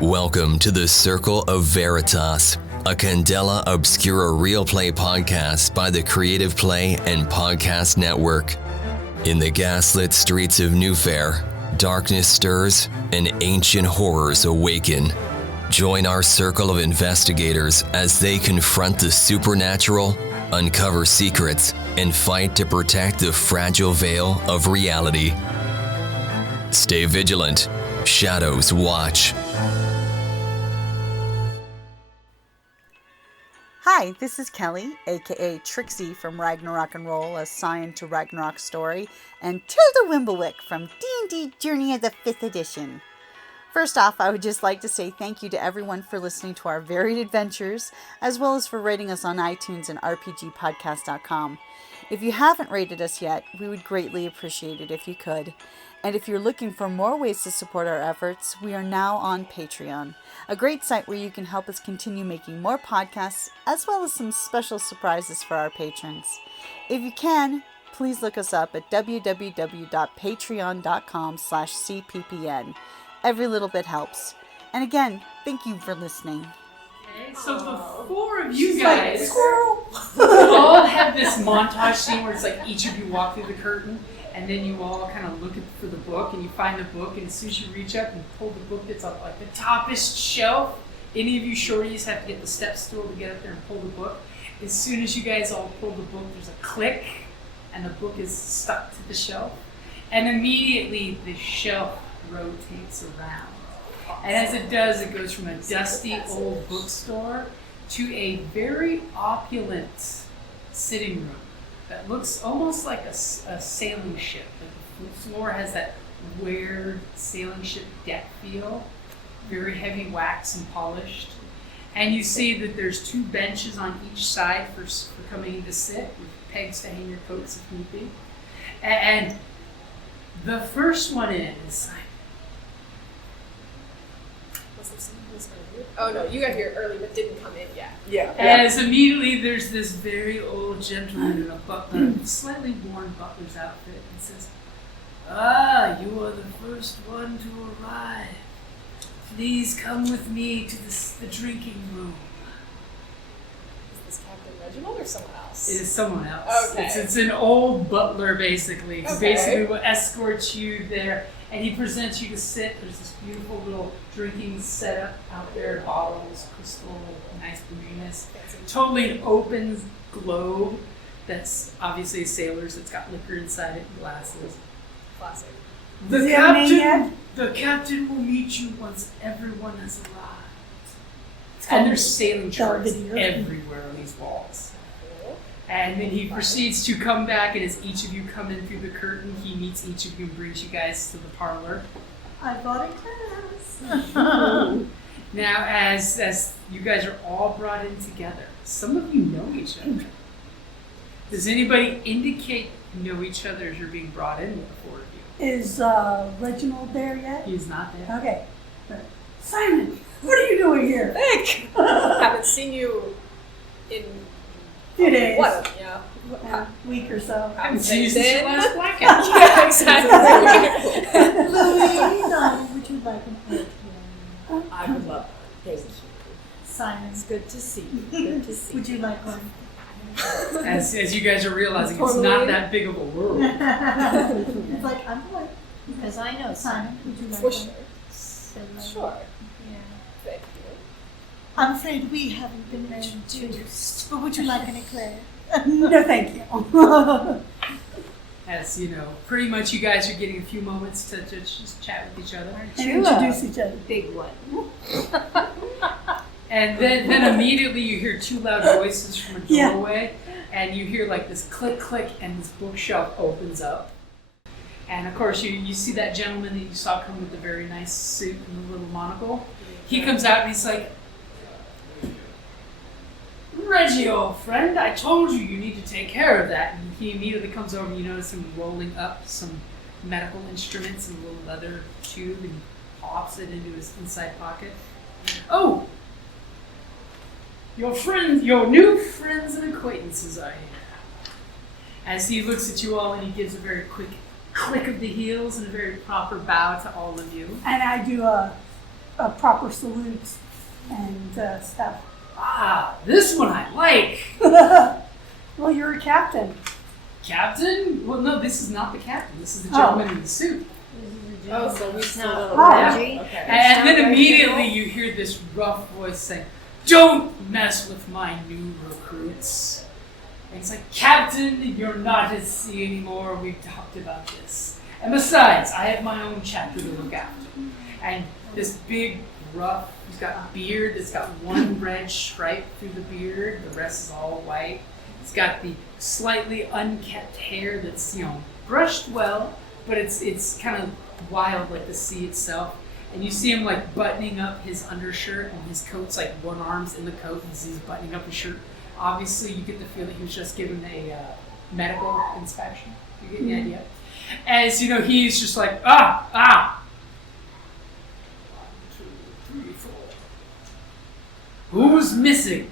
Welcome to the Circle of Veritas, a Candela Obscura Realplay podcast by the Creative Play and Podcast Network. In the gaslit streets of Newfair, darkness stirs and ancient horrors awaken. Join our circle of investigators as they confront the supernatural, uncover secrets, and fight to protect the fragile veil of reality. Stay vigilant. Shadows watch. Hi, this is Kelly, aka Trixie from Ragnarok and Roll, a Scion to Ragnarok story, and Tilda Wimblewick from D&D Journey of the 5th Edition. First off, I would just like to say thank you to everyone for listening to our varied adventures, as well as for rating us on iTunes and rpgpodcast.com. If you haven't rated us yet, we would greatly appreciate it if you could. And if you're looking for more ways to support our efforts, we are now on Patreon, a great site where you can help us continue making more podcasts, as well as some special surprises for our patrons. If you can, please look us up at www.patreon.com/cppn. Every little bit helps. And again, thank you for listening. Okay, so the four of you guys all have this montage scene where it's like each of you walk through the curtain, and then you all kind of look for the book, and you find the book, and as soon as you reach up and pull the book that's up like the toppest shelf, any of you shorties have to get the step stool to get up there and pull the book. As soon as you guys all pull the book, there's a click, and the book is stuck to the shelf, and immediately the shelf rotates around. And as it does, it goes from a dusty old bookstore to a very opulent sitting room that looks almost like a sailing ship. Like the floor has that weird sailing ship deck feel, very heavy wax and polished. And you see that there's two benches on each side for coming in to sit, with pegs to hang your coats if need be. And the first one is... Oh no, you got here early but didn't come in yet. Yeah. As immediately there's this very old gentleman in a slightly worn butler's outfit and says, "Ah, you are the first one to arrive. Please come with me to the drinking room." Is this Captain Reginald or someone else? It is someone else. Okay. It's an old butler basically. Who Okay. basically will escort you there. And he presents you to sit. There's this beautiful little drinking setup out there, bottles, crystal, nice bouginess. Totally an open globe that's obviously a sailor's. It's got liquor inside it and glasses. Classic. The captain will meet you once everyone has arrived. And there's sailing charts everywhere on these walls. And then he proceeds to come back, and as each of you come in through the curtain, he meets each of you and brings you guys to the parlor. I bought a class. Now, as you guys are all brought in together, some of you know each other. Does anybody indicate you know each other as you're being brought in with the four of you? Is Reginald there yet? He's not there. Okay. Simon, what are you doing here? Vic! Haven't seen you in... Few days. What? Yeah. A week or so. I haven't seen you since Then- your last blackout. Yeah, exactly. Louis, would you like an egg? I would love it. Thank you. Simon, It's good to see you. Good to see would you like one? As you guys are realizing, it's not that big of a world. It's like, I'm going. Because I know Simon, would you like For one? sure. Sure. Thank you. I'm afraid we haven't been introduced, but would you like an eclair? No, thank you. As you know, pretty much you guys are getting a few moments to just chat with each other. And introduce each other. Big one. And then immediately you hear two loud voices from a doorway, and you hear like this click, click, and this bookshelf opens up. And of course you see that gentleman that you saw come with the very nice suit and the little monocle. He comes out and he's like, "Reggie, old friend, I told you need to take care of that." And he immediately comes over and you notice him rolling up some medical instruments in a little leather tube and pops it into his inside pocket. "Oh, your new friends and acquaintances are here." As he looks at you all and he gives a very quick click of the heels and a very proper bow to all of you. And I do a proper salutes and stuff. Ah, this one I like. Well, you're a captain. Captain? Well, no, this is not the captain. This is the gentleman in the suit. Oh, so we still not don't Reggie. Okay. And then immediately you hear this rough voice saying, "Don't mess with my new recruits." And it's like, "Captain, you're not at sea anymore. We've talked about this. And besides, I have my own chapter to look after." And this big, rough, he's got a beard that's got one red stripe through the beard. The rest is all white. He's got the slightly unkept hair that's, brushed well, but it's kind of wild like the sea itself. And you see him like buttoning up his undershirt, and his coat's like one arm's in the coat and he's buttoning up his shirt. Obviously you get the feel that he was just given a medical inspection. You get the idea? As he's just like, ah. 1, 2, 3, 4. Who's missing?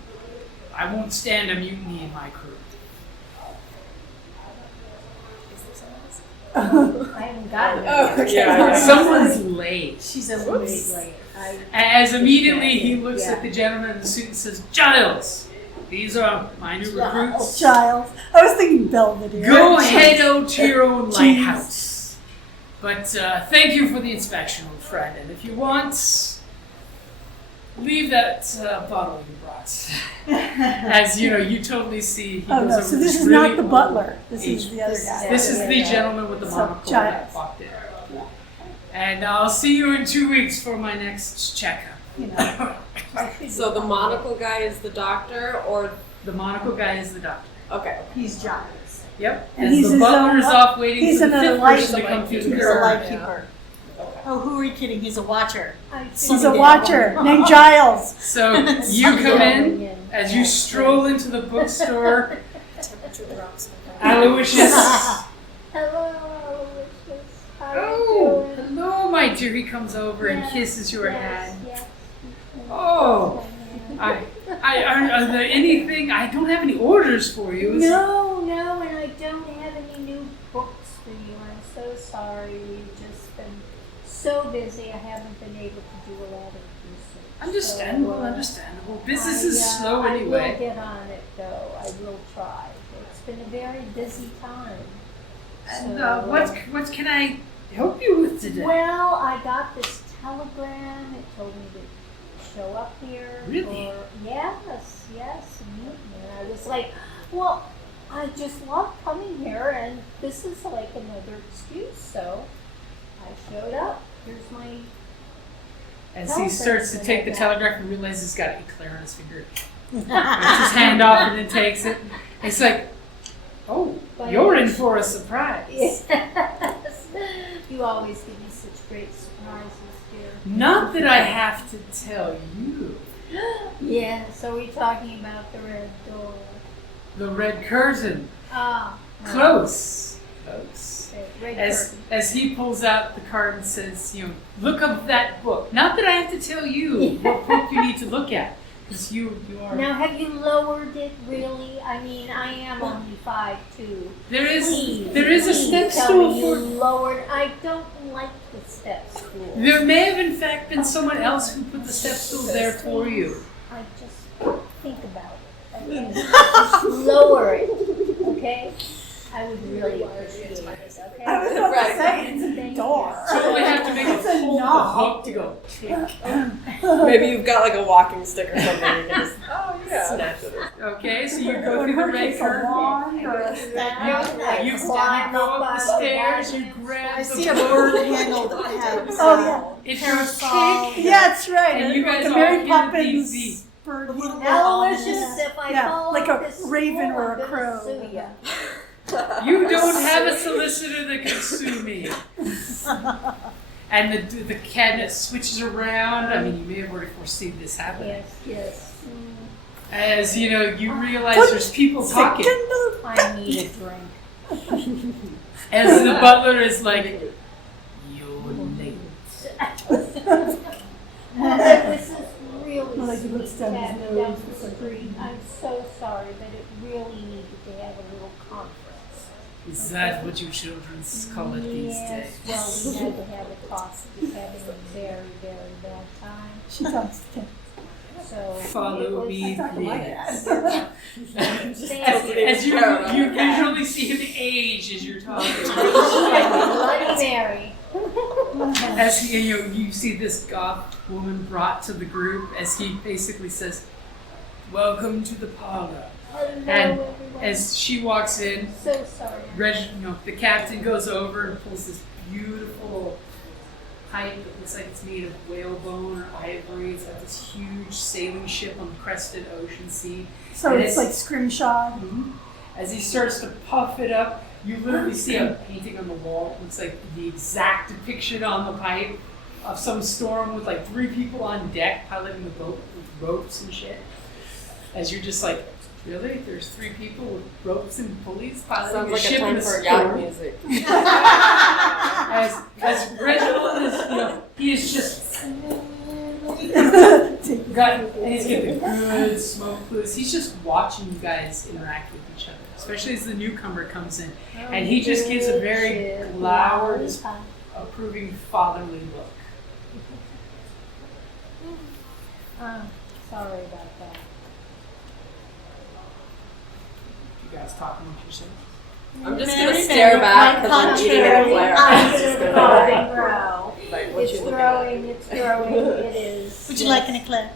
I won't stand a mutiny in my crew. I haven't got it. Oh, okay. Yeah. Someone's late. She's a Whoops. Late. As immediately he looks at the gentleman in the suit and says, "Giles, these are my new recruits. Giles. I was thinking Belvedere. Go head out to your own lighthouse. But thank you for the inspection, old friend. And if you want, leave that bottle you brought." As you totally see, he Oh, goes no, over so this this is really not the old butler. This is agent. the other guy. This is the gentleman with the So, monocle that Giles. walked in. And I'll see you in 2 weeks for my next checkup. So the monocle guy is the doctor, or The monocle guy is the doctor. okay. He's Giles. Yep. And As he's the his butler own is off waiting he's for the another fifth person light- to come through He's the a door. lightkeeper. Oh, who are you kidding? He's a watcher. He's a watcher named Giles. So you come in as you stroll into the bookstore. Temperature drops. Aloysius. Hello, Aloysius. How Oh, are you doing? hello, my dear. He comes over and Yes, kisses your yes, hand. yes. Oh, are there anything? I don't have any orders for you. No, and I don't have any new books for you. I'm so sorry. We've just been so busy. I haven't been able to do a lot of research. Understandable, So, understandable. Business is slow I anyway. will get on it, though. I will try. It's been a very busy time. And So, what can I help you with today? Well, I got this telegram. It told me to show up here. Really? Yes, and meet me. And I was like, well, I just love coming here, and this is like another excuse. So I showed up. Here's my. As he starts to take the telegraph and realizes he's got an eclair on his finger. Puts his hand off and then takes it. It's like, oh, you're in for a surprise. Yes. You always give me such great surprises, dear. Not that I have to tell you. Yeah, so we're talking about the red door. The red curtain. Ah. Close. Okay, red As curtain. as he pulls out the card and says, look up that book. Not that I have to tell you what book you need to look at. Because you are... Now, have you lowered it really? I mean, I am only 5'2". There is Please a step tell stool me for... you lowered. I don't like the step stool. There may have in fact been someone else who put the step stool there for you. I just think about it. Okay? Just lower it, okay? I would really appreciate it, okay? I was about to say, it's a Thank door. you. So we have to make It's a a pull the knob. hook to go. Maybe you've got like a walking stick or something. You can just snatch it. Okay, so you go through the red curtain. wand or a staff. You Climb go up up the on stairs, the you grab I the see a book. bird handle that has Oh, It's parasol. your cake. Yeah, that's right. And you guys like a all Mary hear the Poppins bird. Aloysius, if I Yeah, fall like off a this raven stool, or I'm a gonna crow. sue ya. You don't have a solicitor that can sue me. And the cabinet switches around. I mean, you may have already foreseen this happening. Yes. As you realize there's people talking. I need a drink. As the butler is like, "You're late." This is really Well, like he looks sweet, down his Tabby, nose down or the something. street. I'm so sorry, but it really needed to have a little conference. Is that what you children call it these Yes, days? well, we had to have a talk. He's having a very, very bad time. She talks to So Follow it me, was, please. Thank As you usually see him age as you're talking. Bloody Mary. As you see this goth woman brought to the group, as he basically says, "Welcome to the parlor." Hello, And everyone. as she walks in, So sorry. the captain goes over and pulls this beautiful pipe that looks like it's made of whalebone or ivory. It's got this huge sailing ship on the crested ocean sea. So And it's like scrimshaw. As he starts to puff it up, you literally see a painting on the wall. It looks like the exact depiction on the pipe of some storm with like 3 people on deck piloting the boat with ropes and shit. As you're just like, really? There's 3 people with ropes and pulleys piloting Sounds a like a ship in time a for yacht storm? music. As Reginald is, he is just got, and he's getting good smoke clues. He's just watching you guys interact with each other, especially as the newcomer comes in, and he just gives a very loud, approving, fatherly look. Sorry about that. You guys talk amongst yourselves. I'm just gonna stare back because I'm eating an eclair. I'm It's just just gonna gonna grow. like what It's you looking growing, it is. Would you like an eclair?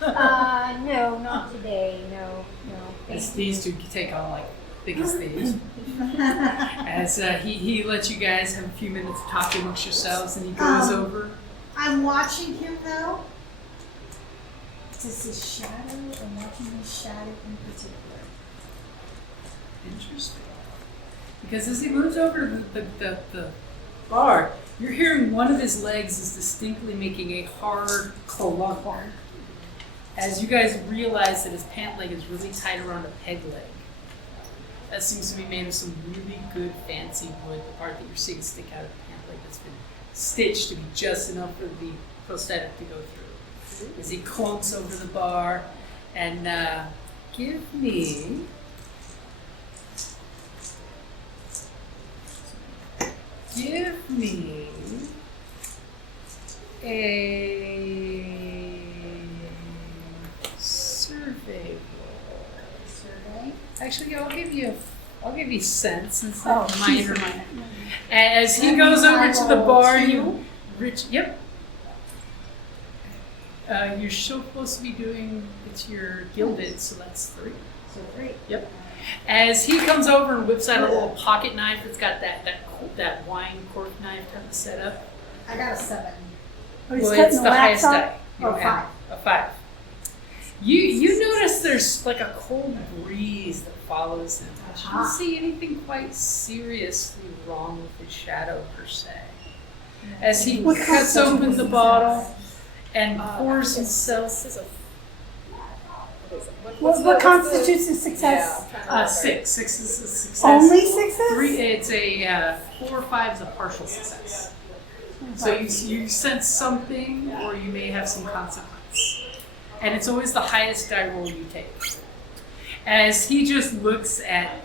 No, not today, no. As these 2 take on like thick as thieves. As he lets you guys have a few minutes to talk amongst yourselves, and he goes over. I'm watching him now. Does his shadow? I'm watching his shadow in particular. Interesting. Because as he moves over to the bar, you're hearing one of his legs is distinctly making a hard clunk. As you guys realize that his pant leg is really tight around a peg leg. That seems to be made of some really good fancy wood, the part that you're seeing stick out of the pant leg that's been stitched to be just enough for the prosthetic to go through. As he clunks over the bar and give me a survey roll. Survey. Actually, I'll give you sense instead of minor. As he goes over to the bar, yep. You're still supposed to be doing, it's your gilded, so that's 3. So 3. Yep. As he comes over and whips out a little pocket knife that's got that wine cork knife kind of set up. I got a 7. Well, it's the highest die. You Oh, don't have 5. a 5. You notice there's like a cold breeze that follows him. You don't see anything quite seriously wrong with his shadow per se. As he cuts open the bottle and pours himself. What constitutes a success? 6. 6 is a success. Only 6s? 3. It's a 4 or 5 is a partial success. So you sense something, or you may have some consequence, and it's always the highest die roll you take. As he just looks at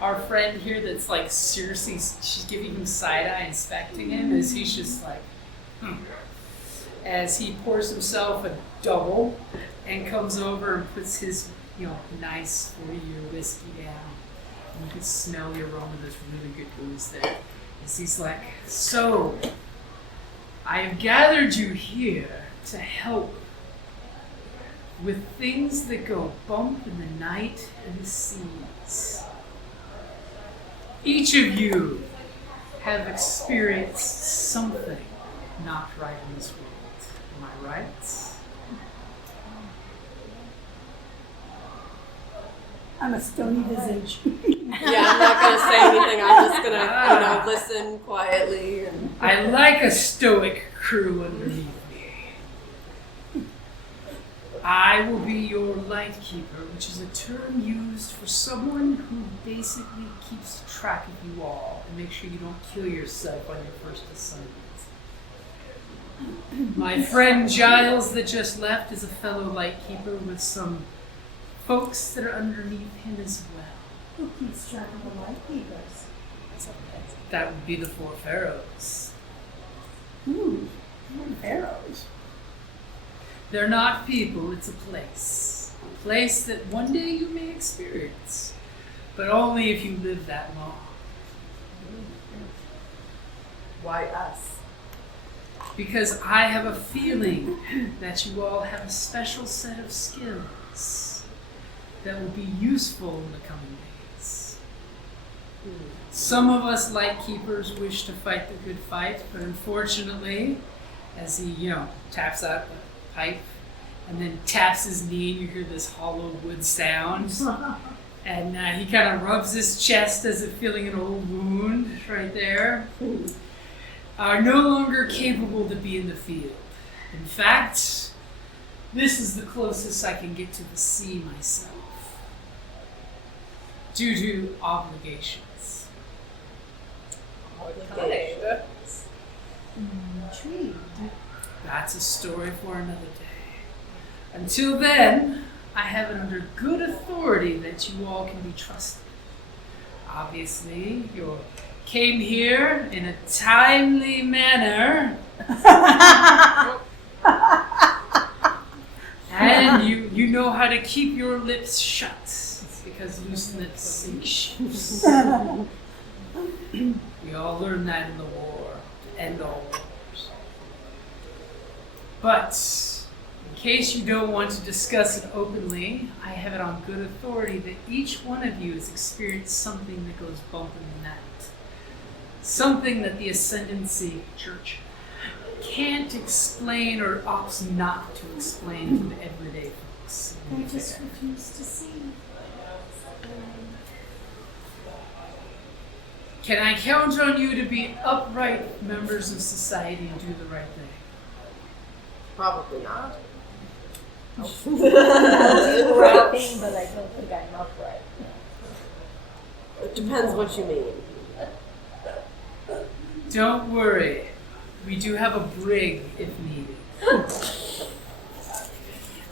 our friend here, that's like seriously, she's giving him side eye, inspecting him, as he's just like, As he pours himself a double and comes over and puts his, nice 4-year whiskey down. And you can smell the aroma. There's really good booze there. As he's like, so, I have gathered you here to help with things that go bump in the night and the seas. Each of you have experienced something not right in this world. Am I right? I'm a stony visage. Yeah, I'm not gonna say anything. I'm just gonna, listen quietly. And I like a stoic crew underneath me. I will be your light keeper, which is a term used for someone who basically keeps track of you all and makes sure you don't kill yourself on your first assignment. My friend Giles that just left is a fellow light keeper with some folks that are underneath him as well. Who keeps track of the light keepers? That would be the 4 pharaohs. Ooh, pharaohs. They're not people, it's a place. A place that one day you may experience, but only if you live that long. Why us? Because I have a feeling that you all have a special set of skills that will be useful in the coming days. Some of us light keepers wish to fight the good fight, but unfortunately, as he, taps out the pipe and then taps his knee and you hear this hollow wood sound, and he kind of rubs his chest as if feeling an old wound right there, are no longer capable to be in the field. In fact, this is the closest I can get to the sea myself, due to obligations. Intrigued. That's a story for another day. Until then, I have it under good authority that you all can be trusted. Obviously, you came here in a timely manner. And you know how to keep your lips shut. It's because loose lips sink ships. We all learned that in the war, to end all wars. But in case you don't want to discuss it openly, I have it on good authority that each one of you has experienced something that goes bump in the night. Something that the Ascendancy Church can't explain or opts not to explain to the everyday folks. They just refuse to see. Can I count on you to be upright members of society and do the right thing? Probably not. I'll do the right thing, but I don't think I'm upright. It depends what you mean. Don't worry. We do have a brig if needed.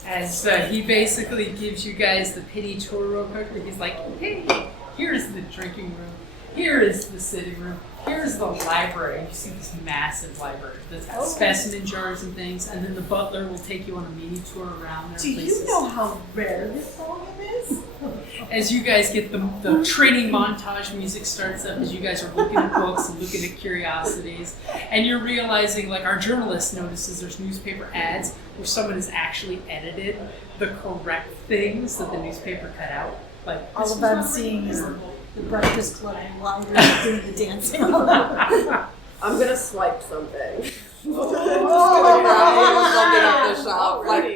As he basically gives you guys the pity tour real quick, where he's like, hey, here's the drinking room. Here is the sitting room. Here's the library. You see this massive library that's got specimen jars and things. And then the butler will take you on a mini tour around their Do places. you know how rare this volume is? As you guys get the training montage music starts up, as you guys are looking at books and looking at curiosities, and you're realizing, like our journalist notices, there's newspaper ads where someone has actually edited the correct things that the newspaper cut out. Like All of I'm seeing is the Breakfast Club and Wilder doing the dancing. I'm gonna swipe something. Something at the shop, like a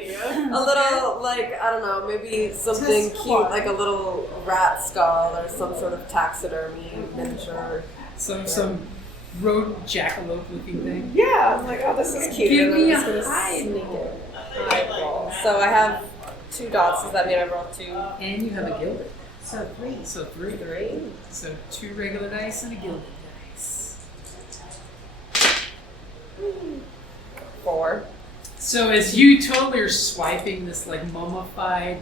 little, like I don't know, maybe something cute, like a little rat skull or some sort of taxidermy miniature. Some rodent jackalope looking thing. Yeah, I'm like, oh, this is cute. Give and me I'm a just gonna high sneak roll. it. High roll. So I have 2 dots. Does that mean I roll 2? And you have a gilded. So 3. So 3. 3. So 2 regular dice and a gilded dice. 4. So as you totally are swiping this like mummified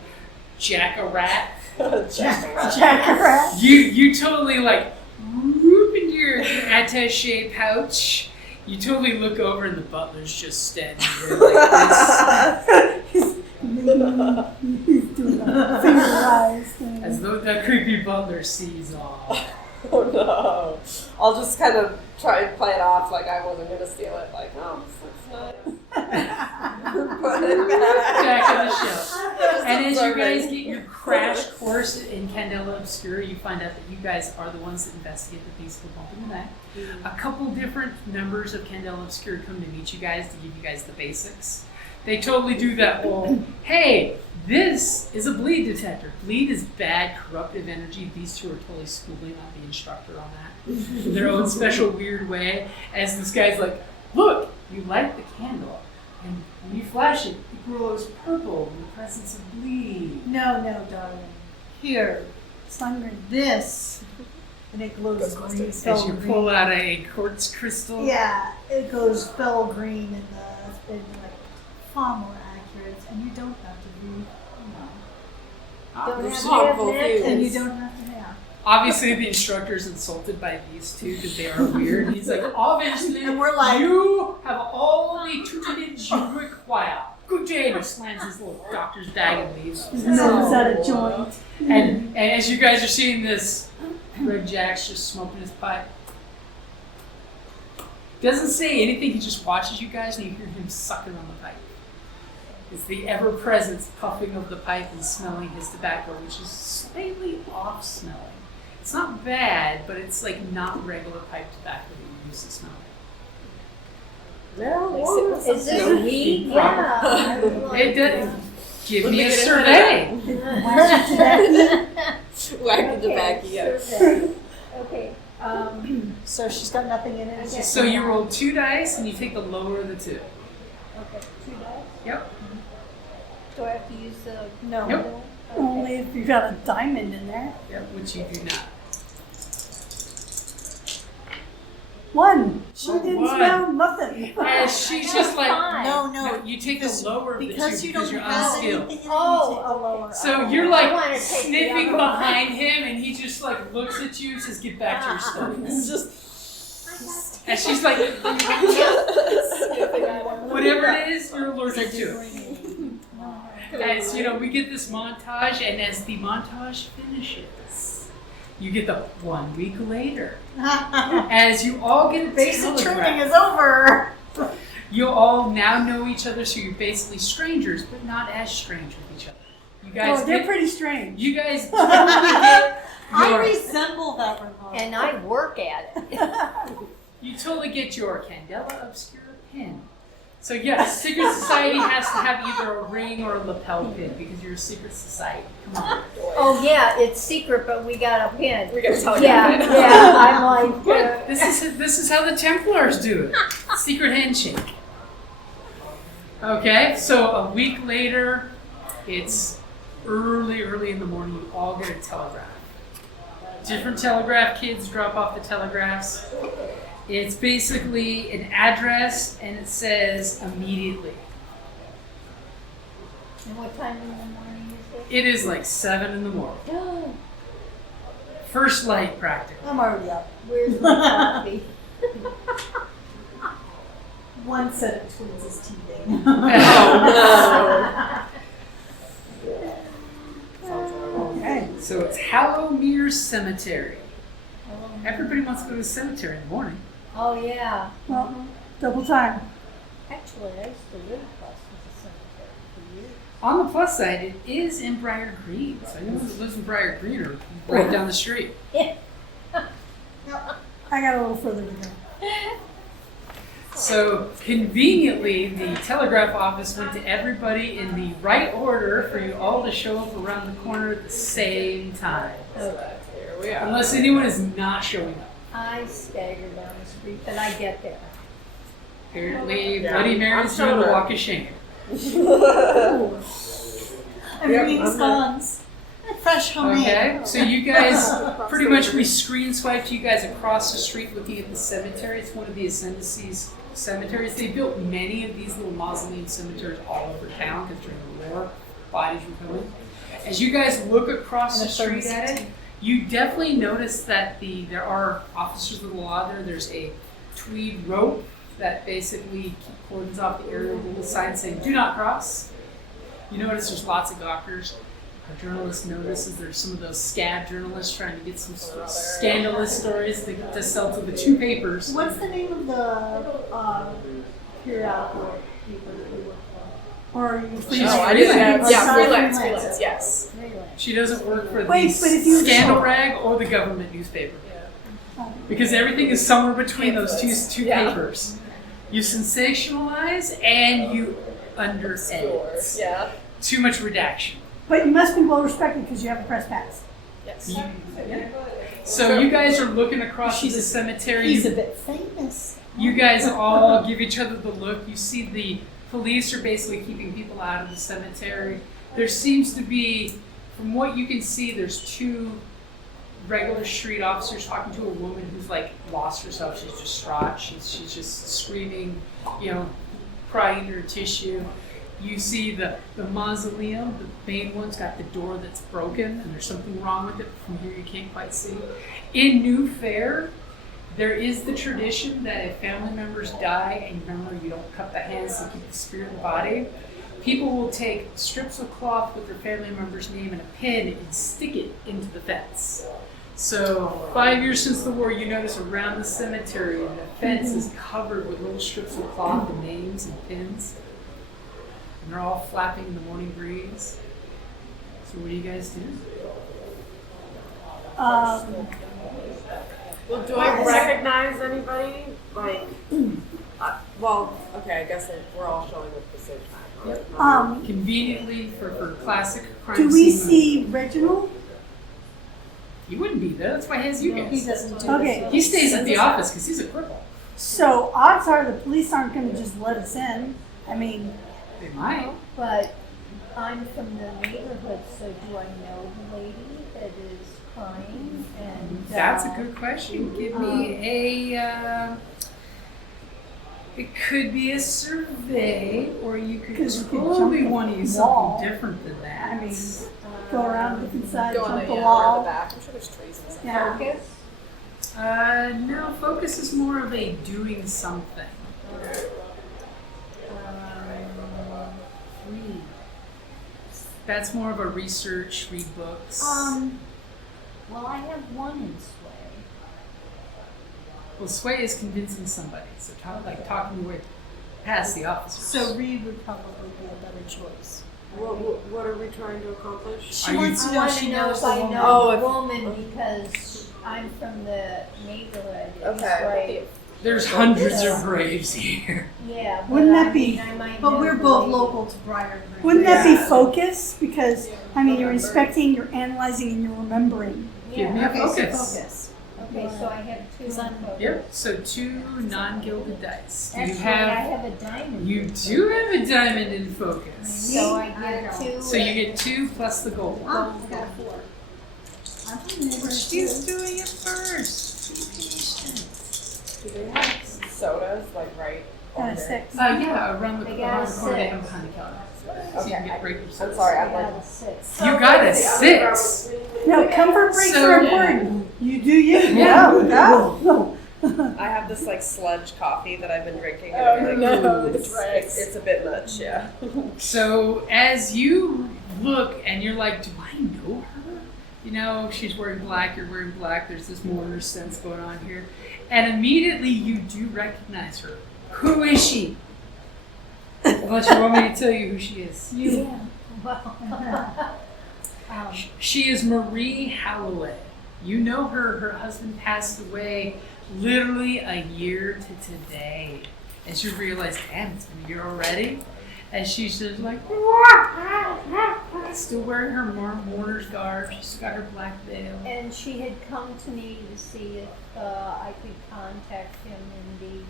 jack-a-rat, Jack-a-rat. you totally like whoop into your attaché pouch. You totally look over and the butler's just standing there like this. He's doing a fingerized thing. As though that creepy butler sees all. Oh no. I'll just kind of try and play it off like I wasn't going to steal it. Like, oh, this looks nice. Put it Back on the shelf. And as you guys Perfect. get your crash course in Candela Obscura, you find out that you guys are the ones that investigate the peaceful bump in the night. A couple different members of Candela Obscura come to meet you guys to give you guys the basics. They totally do that whole, hey, this is a bleed detector. Bleed is bad, corruptive energy. These two are totally schooling out the instructor on that in their own special weird way. As this guy's like, look, you light the candle, and when you flash it, it glows purple in the presence of bleed. No, darling. Here, it's under this. And it glows green. As you pull out a quartz crystal. Yeah, it goes fell green and like far more accurate, and you don't have to be, Don't There's have to harmful have fumes. and you necklace. don't have to have. Obviously, the instructor's insulted by these two because they are weird. He's like, obviously, And we're like, you have all the tutelage you require. Good day, and he slams his little doctor's bag and leaves. Nose at a joint. And as you guys are seeing this, Red Jack's just smoking his pipe. Doesn't say anything, he just watches you guys and you hear him sucking on the pipe. It's the ever-present puffing of the pipe and smelling his tobacco, which is slightly off-smelling. It's not bad, but it's like not regular pipe tobacco that you used to smell. No, Is this weed? Yeah. It does. Give me a survey. Wacky tobacco, yeah. Okay. so she's got nothing in it. It's just So you roll 2 dice and you take the lower of the 2. Okay. 2 dice. Yep. Do I have to use the no. Nope. Okay. Only if you've got a diamond in there. Yep, which you do not. 1. She didn't One. smell nothing. And she's just like, No, you take the lower of the 2 because you because don't you're have unskilled. anything in it. Oh, a lower. So you're I like wanna take the sniffing other behind him, and he just like looks at you and says, "Get back to your studies." Just And she's like, "Whatever it is, you're allergic to." As we get this montage, and as the montage finishes, you get the 1 week later. As you all get a Basic training telegraph. is over. You all now know each other, so you're basically strangers, but not as strange with each other. You guys Oh, they're get, pretty strange. you guys totally get I your, resemble that remark. And I work at it. you totally get your Candela Obscura pin. So yes, secret society has to have either a ring or a lapel pin because you're a secret society. Come on. Oh yeah, it's secret, but we got a pin. we gotta tell you. Yeah, yeah. I'm like, What? This is how the Templars do it. Secret handshake. Okay, so a week later, it's early in the morning. You all get a telegraph. Different telegraph kids drop off the telegraphs. It's basically an address, and it says immediately. and what time in the morning is It is like 7 in the morning. it? First light, practically. I'm already up. Where's my coffee? One set of twins is teething. Okay. So it's Hallowmere Cemetery. Everybody wants to go to the cemetery in the morning. Oh yeah. Well, double time. Actually, I used to live across from the cemetery for years. On the plus side, it is in Briar Green. So anyone who lives in Briar Green are right down the street. I got a little further to go. So conveniently, the telegraph office went to everybody in the right order for you all to show up around the corner at the same time. Okay. Here we are. Unless anyone is not showing up. I stagger down the street, but I get there. Apparently, Yeah, Bloody Mary's I'm doing the sure. walk of shame. I'm reading scones. Fresh homemade. Okay, so you guys, pretty much we screen swiped you guys across the street looking at the cemetery. It's one of the Ascendancy's cemeteries. They built many of these little mausoleum cemeteries all over town because during the war, bodies were coming. As you guys look across the street at it, you definitely notice that there are officers of the law there. There's a tweed rope that basically cordons off the area with a little sign saying, "Do not cross." You notice there's lots of gawkers. A journalist notices there's some of those scab journalists trying to get some scandalous stories to sell to the 2 papers. What's the name of the periodical paper that you work for? Or are you free? She's Oh, I didn't freelance. know. Yeah, Freelance. freelance, yes. She doesn't work for Wait, the but if you- Scandal Rag or the government newspaper. Because everything is somewhere between those two Yeah. papers. You sensationalize and you under-edit. Yeah. Too much redaction. But you must be well respected because you have a press pass. Yes. So you guys are looking across the cemetery. He's a bit famous. You guys all give each other the look. You see the police are basically keeping people out of the cemetery. There seems to be, from what you can see, there's 2 regular street officers talking to a woman who's like lost herself. She's distraught. She's just screaming, crying into her tissue. You see the mausoleum, the main one's got the door that's broken and there's something wrong with it. From here you can't quite see. In Newfair, there is the tradition that if family members die, and remember you don't cut the hands to keep the spirit in the body, people will take strips of cloth with their family member's name and a pin and stick it into the fence. So 5 years since the war, you notice around the cemetery, the fence is covered with little strips of cloth and names and pins. And they're all flapping in the morning breeze. So what do you guys do? Well, do I recognize anybody? Like, well, okay, I guess we're all showing up at the same time. Right? Conveniently for classic crime Do we scene see Reginald? He wouldn't be there. That's why he has you guys. He doesn't do Okay. this. He stays at the office because he's a cripple. So odds are the police aren't going to just let us in. I mean, They might. But I'm from the neighborhood, so do I know the lady that is crying? And That's a good question. Give me a. It could be a survey, or you could 'Cause you could totally jump want to use wall. something different than that. I mean, go around different sides, Go on jump the, the yeah, wall. or the back. I'm sure there's trees and stuff. Yeah. Focus? No, focus is more of a doing something. Read. That's more of a research, read books. Well, I have one in Sway. Well, sway is convincing somebody, so talking your way past the officers. So Reed would probably be a better choice. What are we trying to accomplish? She wants to know I if she want to know knows if the I woman. know Oh, the if- woman because I'm from the neighborhood. It's Okay. like, There's hundreds of graves here. yeah, but Wouldn't that I be- mean, I might But know we're the both lady. local to Briar Green. Wouldn't that be Yeah. focus? Because, I mean, you're inspecting, you're analyzing, and you're remembering. Give me a Yeah. Okay, so focus. focus. Okay, so I have two in Is that- focus. Yep. So 2 non-gilded dice. Do you Actually, I have? have a diamond. You do have a diamond in focus. So I get two. So you get 2 plus the gold. Ah, I got a 4. I'm from the neighborhood. She's doing it first. Be patient. Do they have sodas, like, right Got over a there? 6. Yeah, around the I got a corner they have 6. behind the counter. So Okay, you can get breakers. I'm sorry, I I'm like, got a 6. You got a 6. No, comfort breaks So- are important. You do you. Yeah. No. I have this like sludge coffee that I've been drinking. Oh, And no, it's a bit much, yeah. So as you look and you're like, do I know her? You know, she's wearing black, you're wearing black, there's this mourner sense going on here. And immediately you do recognize her. Who is she? Unless you want me to tell you who she is. Yeah. Well, She is Marie Halloway. You know her. Her husband passed away literally a year to today. And she realized, damn, it's been a year already. And she's just like, still wearing her mourner's garb. She's got her black veil. and she had come to me to see if I could contact him in the,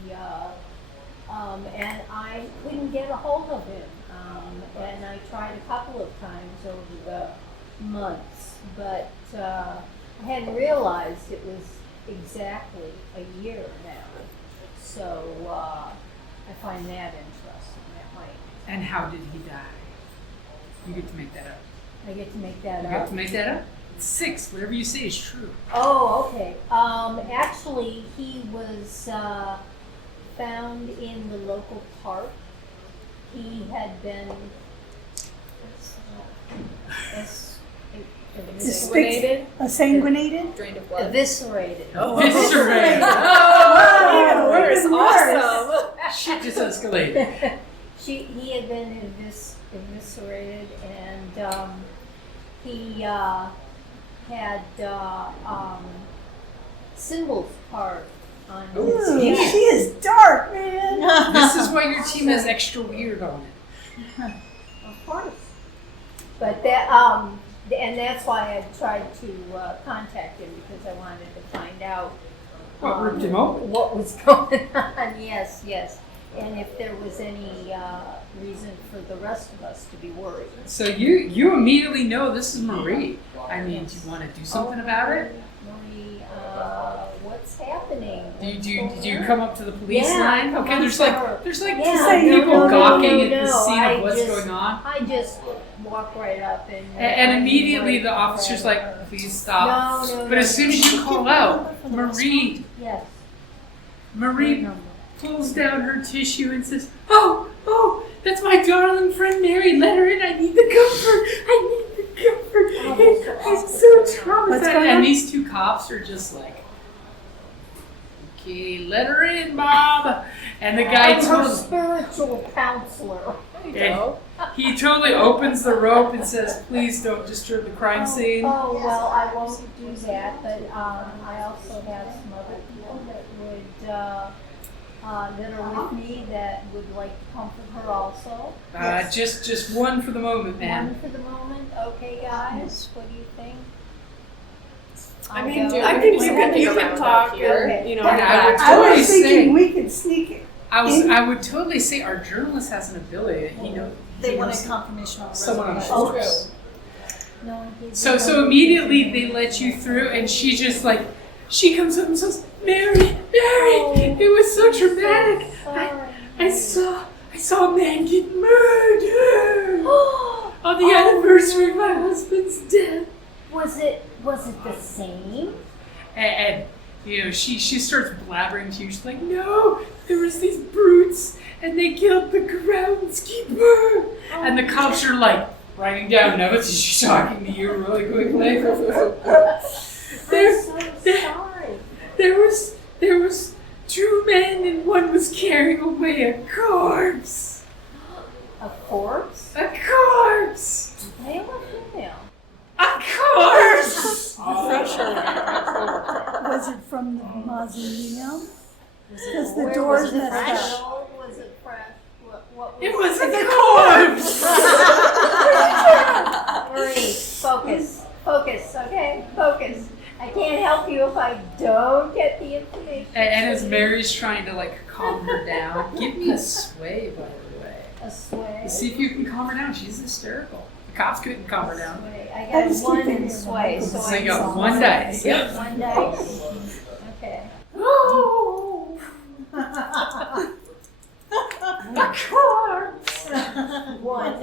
and I couldn't get a hold of him. And I tried a couple of times over the months, but I hadn't realized it was exactly a year now. So I find that interesting. That might And how did he die? You get to make that up. I get to make that You up. get to make that up? It's 6. Whatever you say is true. Oh, okay. Actually, he was found in the local park. He had been Asphyxiated? Sanguinated? Drained of blood. eviscerated. Eviscerated. Oh, Worse, even worse. awesome. Shit just escalated. He had been eviscerated, and he had symbols carved on his Ooh, skin. she is dark, man. This is why your team has extra weird on it. Of course. But that, and that's why I tried to contact him, because I wanted to find out What ripped him open? what was going on. Yes, yes. And if there was any reason for the rest of us to be worried. So you immediately know this is Marie. I mean, do you want to do something about it? Marie, what's what's happening. Do you come up to the police line? come Okay, up there's to like her. there's like Yeah, people gawking at the no, scene I of what's just- going on. I just walk right up And immediately the right officer's right like, her. please stop. No, But as soon as you call out, Yes. Marie pulls down her tissue and says, oh, that's my darling friend Mary. Let her in. I need the comfort. I'm so traumatized. And these two cops are just like, okay, let her in, Bob. And the guy I'm her totally, spiritual counselor. he totally opens the rope and says, please don't disturb the crime scene. Oh, well, I won't do that, but I also have some other people that would, that are with me that would like to comfort her also. Just one for the moment, man. One for the moment. Okay, guys, what do you think? I mean, go. I think you can talk here. and, you know, Okay. I would I totally was say, thinking we could sneak it. I would totally say our journalist has an ability. They wanted confirmation on the Someone on the reservation. No one gives So you immediately they let you through, and she just like, she comes up and says, Mary, it was so traumatic. I saw a man get murdered on the anniversary of my husband's death. Was it the same? And she starts blabbering to you. She's like, no, there was these brutes, and they killed the groundskeeper. And the cops are like writing down notes as she's talking to you really quickly. I'm so sorry. There was two men, and one was carrying away a corpse. A corpse? A corpse. Male or female? A corpse. Was it from the mausoleum? Because the Where doors was it messed fresh? up. Old? Was it fresh? What It was a corpse. Marie, focus, okay? Focus. I can't help you if I don't get the information. And as Mary's trying to like calm her down, give me a sway, by the way. A sway. See if you can calm her down. She's hysterical. The cops couldn't calm her down. Sway. I I got just one keep in thinking sway, of so So I you got saw one dice. Yep. One dice. Okay. Oh, a corpse. One. And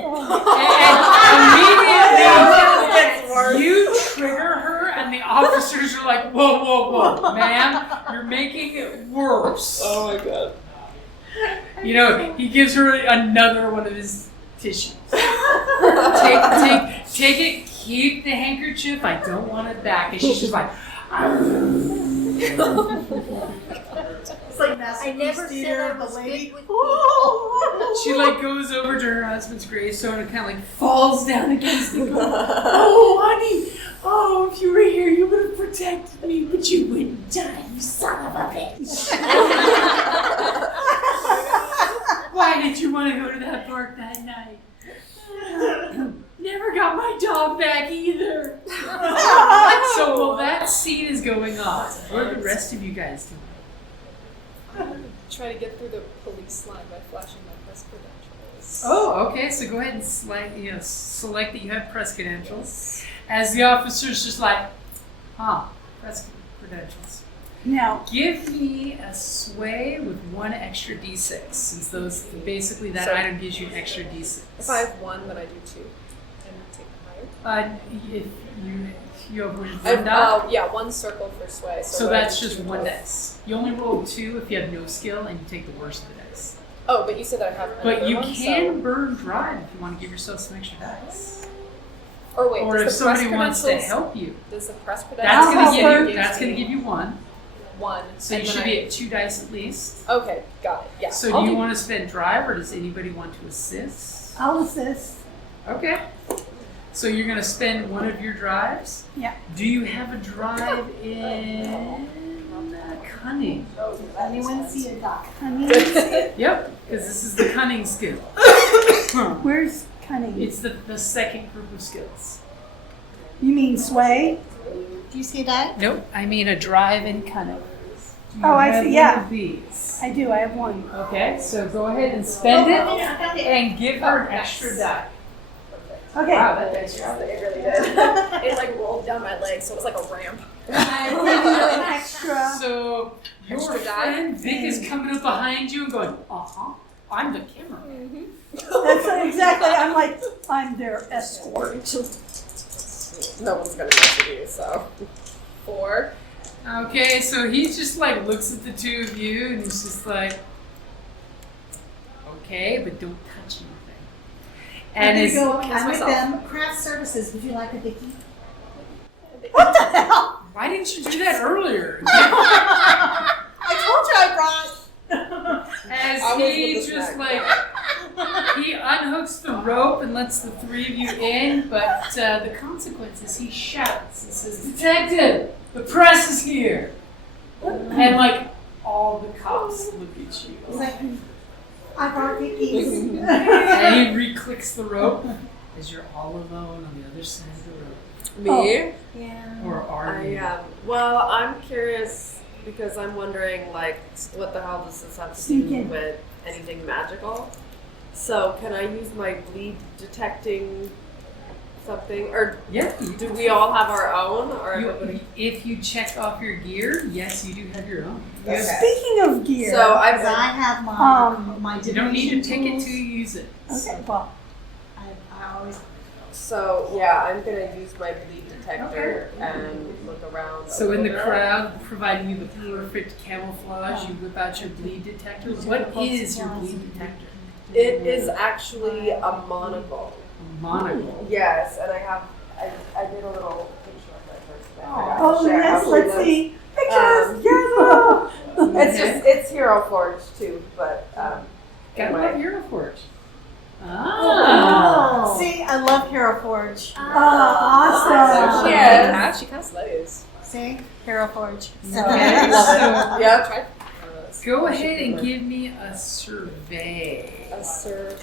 immediately you trigger her, and the officers are like, whoa, ma'am, you're making it worse. Oh my god. He gives her another one of his tissues. Take it, keep the handkerchief, I don't want it back. And she's just like, It's like I Masterpiece never said Theater, I the was lady. good with people. she like goes over to her husband's gravestone and kind of like falls down against the ground. Oh, honey, if you were here, you would have protected me, but you wouldn't die, you son of a bitch. Why did you want to go to that park that night? Never got my dog back either. So while that scene is going on, what are the rest of you guys doing? Try to get through the police line by flashing my press credentials. Oh, okay. So go ahead and select that you have press credentials. As the officer's just like, press credentials. Now, Give me a sway with one extra d6, since basically that So- item gives you an extra d6. If I have one, then I do two. And take the higher. If you have one I die. have, yeah, one circle for sway. So what I that's do just two one total. dice. You only roll 2 if you have no skill, and you take the worst of the dice. Oh, but you said that I have But another you one, can so... burn drive if you want to give yourself some extra dice. Or wait, Or does if the somebody press wants to credentials- help you. Does the press That's credentials... gonna give you 1. One. So and you then should be at 2 dice at least. Okay, got it. Yeah. So do you want to spend drive, or does anybody want to assist? I'll assist. Okay. So you're gonna spend one of your drives. Yeah. Do you have a drive in cunning? Anyone see a doc? Cunning? Yep, because this is the cunning skill. Where's cunning? It's the second group of skills. You mean sway? Do you see a die? Nope, I mean a drive in cunning. Do you Oh, I have see, one yeah. of these? I do, I have one. Okay, so go ahead and spend it and give her an extra die. Okay. Wow, that's It really did. It like rolled down my leg, so it was like a ramp. Extra. So your Extra die? friend Vic is coming up behind you and going, I'm the camera. That's exactly. I'm like, I'm their escort. No one's gonna mess with you, so. 4. Okay, so he just like looks at the two of you and he's just like, okay, but don't touch anything. And I'm it's, gonna go. I'm with myself. them. Craft services. Would you like a Vicky? What the hell? why didn't you do that earlier? I told you I brought. As I was he with the just snack. like, he unhooks the rope and lets the three of you in, but the consequence is he shouts and says, "Detective, the press is here!" And like, all the cops look at you. It's like, I brought Vicky's. And he re-clicks the rope as you're all alone on the other side of the rope. Me? Yeah. Or are you? Well, I'm curious because I'm wondering, like, what the hell does this have to Sneak do in. with anything magical? So, can I use my bleed detecting something? Or Yeah. do we all have our own? Or everybody? If you check off your gear, yes, you do have your own. Okay. Speaking of gear. So, Because I have my my You don't need to divination take it tools. till you use it. Okay. Well. I always. So, yeah, I'm gonna use my bleed detector and look around. So in the a little bit. crowd, providing you the perfect camouflage, you whip out your bleed detector. What is your bleed detector? It is actually a monocle. Monocle. Yes, and I did a little picture of it first. I forgot to Oh share yes. how Let's she see Um, pictures. Yes. It's Hero Forge too, but Gotta anyway. love Hero Forge. Ah. See, I love Hero Forge. Awesome. Yes. She kind of slays. See, Hero Forge. Okay, so Yeah. Try. go ahead and give me a survey. A sir.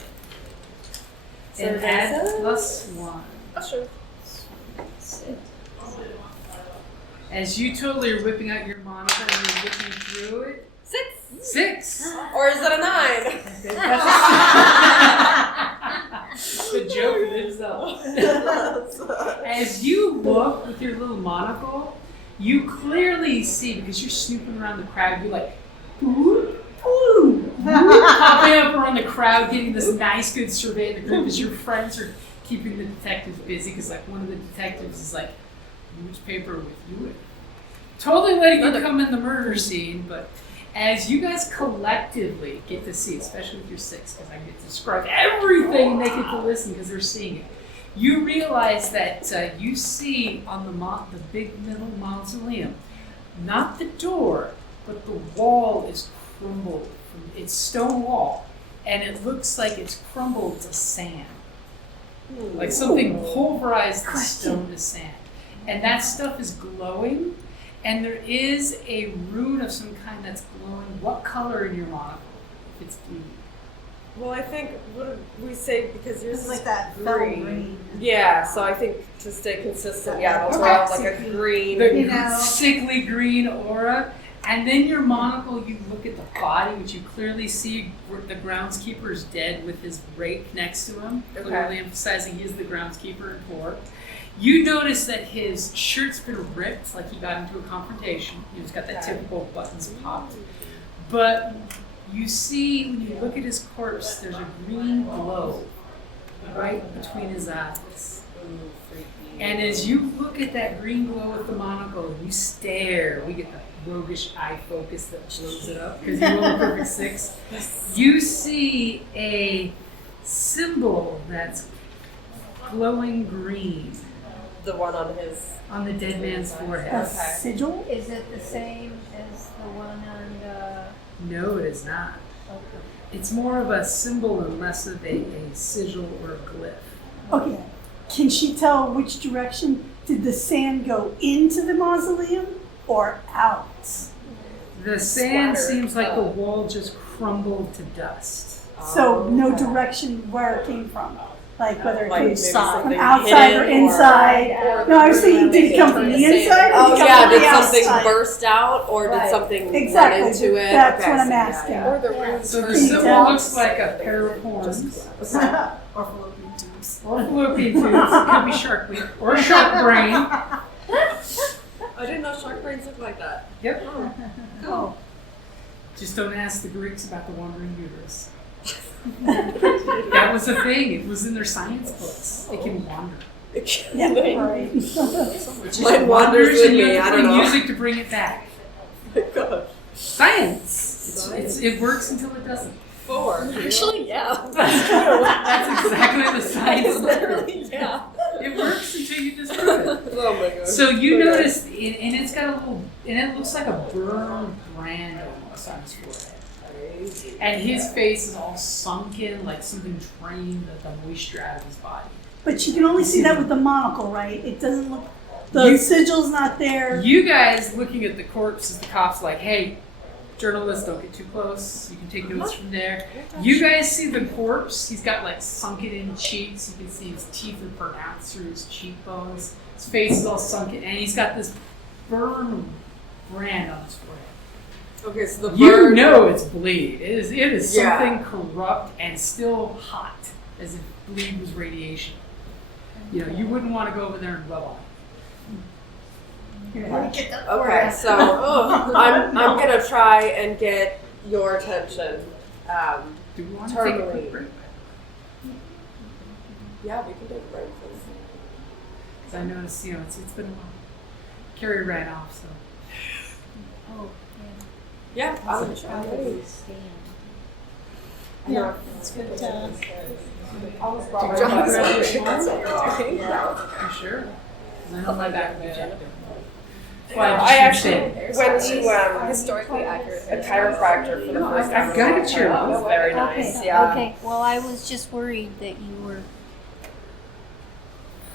And add +1. Oh, sure. As you totally are whipping out your monocle and you're looking through it. 6. Or is it a 9? The joke lives up. As you look with your little monocle, you clearly see, because you're snooping around the crowd, you're like, ooh, ooh, popping up around the crowd, getting this nice, good survey of the group as your friends are keeping the detectives busy, because like one of the detectives is like, which paper with you in? Totally letting you come in the murder scene, but as you guys collectively get to see, especially with your 6, because I get to describe everything and they get to listen because they're seeing it, you realize that you see on the big middle mausoleum, not the door, but the wall is crumbled. It's stone wall, and it looks like it's crumbled to sand. Like something pulverized the stone to sand. And that stuff is glowing, and there is a rune of some kind that's glowing. What color in your monocle? If it's blue. Well, I think, what did we say, because yours It's is like that fell green. Yeah, so I think to stay consistent, yeah, it'll Okay. have like a green. The You know. sickly green aura. And then your monocle, you look at the body, which you clearly see where the groundskeeper is dead with his rake next to him, clearly emphasizing he is the groundskeeper and poor. You notice that his shirt's been ripped, like he got into a confrontation. He's got that typical buttons popped. But you see, when you look at his corpse, there's a green glow right between his eyes. And as you look at that green glow with the monocle, you stare. We get the roguish eye focus that blows it up because you roll a perfect 6. You see a symbol that's glowing green The one on his. on the dead man's forehead. A sigil. Is it the same as the one on the? No, it is not. Okay. It's more of a symbol and less of a sigil or a glyph. Okay. Can she tell which direction did the sand go into the mausoleum or out? The sand Splatter. seems like the wall just crumbled to dust. So no direction where it came from, like whether it Like came maybe from something outside or hidden or- inside. No, I was thinking, did it come from the inside or Oh did it yeah, come from did the something outside? burst out or did Right. something Exactly. run into it? That's Okay, what I I'm see, asking. Or the runes So the turn symbol tell? looks like a pair of horns. Or fallopian tubes. tubes or fallopian tubes. It could be shark week or shark brain. I didn't know shark brains look like that. Yep. Oh. Just don't ask the Greeks about the wandering uterus. That was a thing. It was in their science books. It can wander. Yeah, right. Mine wanders with and you me. have I to don't play know. music to bring it back. Gosh. Science. It works until it doesn't. 4. Actually, yeah. That's exactly the science. Literally, yeah. It works until you disprove it. Oh my gosh. So you notice, and it's got a little, and it looks like a burned brand almost on his forehead. And his face is all sunken, like something drained the moisture out of his body. But you can only see that with the monocle, right? It doesn't look, the sigil's not there. You guys looking at the corpse, as the cop's like, hey, journalists, don't get too close. You can take notes from there. You guys see the corpse. He's got like sunken in cheeks. You can see his teeth are pronounced through his cheekbones. His face is all sunken, and he's got this burn brand on his forehead. Okay, so the You bird. know it's bleed. It is Yeah. something corrupt and still hot, as if bleed was radiation. You know, you wouldn't want to go over there and rub on it. Okay, so I'm gonna try and get your attention. Do we want to take a Totally. quick break? Yeah, we can take a break. Please. Because I noticed, you know, it's been a while. Carrie ran off, so. Oh, Yeah, yeah. I'm How do we stand? Yeah, it's good. You sure? 'Cause I know my back was jacked up. I actually went to Historically accurate. a chiropractor for the first time. I've got it, It was very nice. Okay, Yeah. okay. Well, I was just worried that you were.